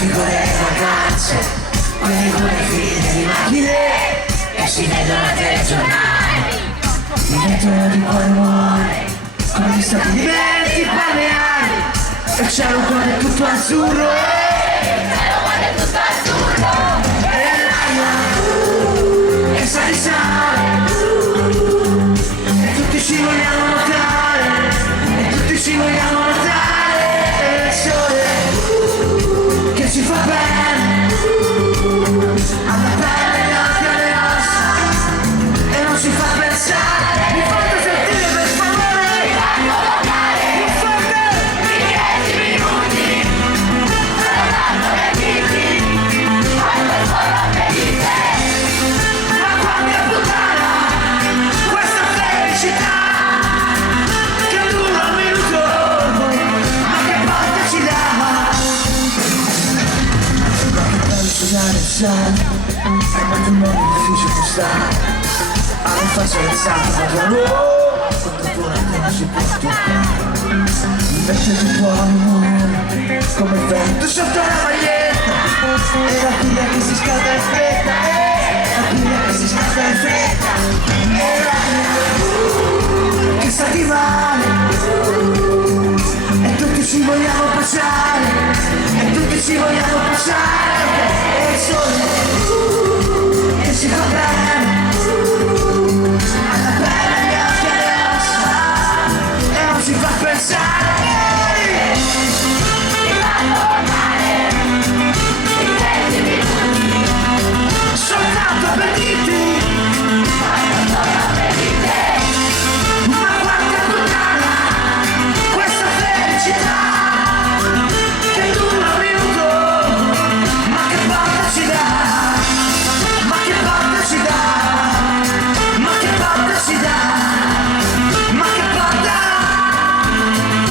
traffico delle vacanze, quelli con le file di macchine che si vedono al telegiornale, mi mettono di buon umore con gli stabilimenti balneari e il cielo quando è tutto azzurro, e l'aria che sa di sale, e tutti ci vogliamo notare, e tutti ci vogliamo notare, e il sole che ci fa bene alla pelle, agli occhi, alle ossa, e non ci fa pensare. Mi fate sentire per favore, mi fate 10 minuti, parlando le viti, quando sono felice, ma quando è puttana questa felicità che dura un minuto, ma che botta ci dà. Sudare il sale, e quanto modo difficile può stare, alle facce del santo padrone, quando tu non si può toccare, invece di buon umore, come il vento sotto la maglietta, e la piglia che si scalda in fretta, la piglia che si scalda in fretta.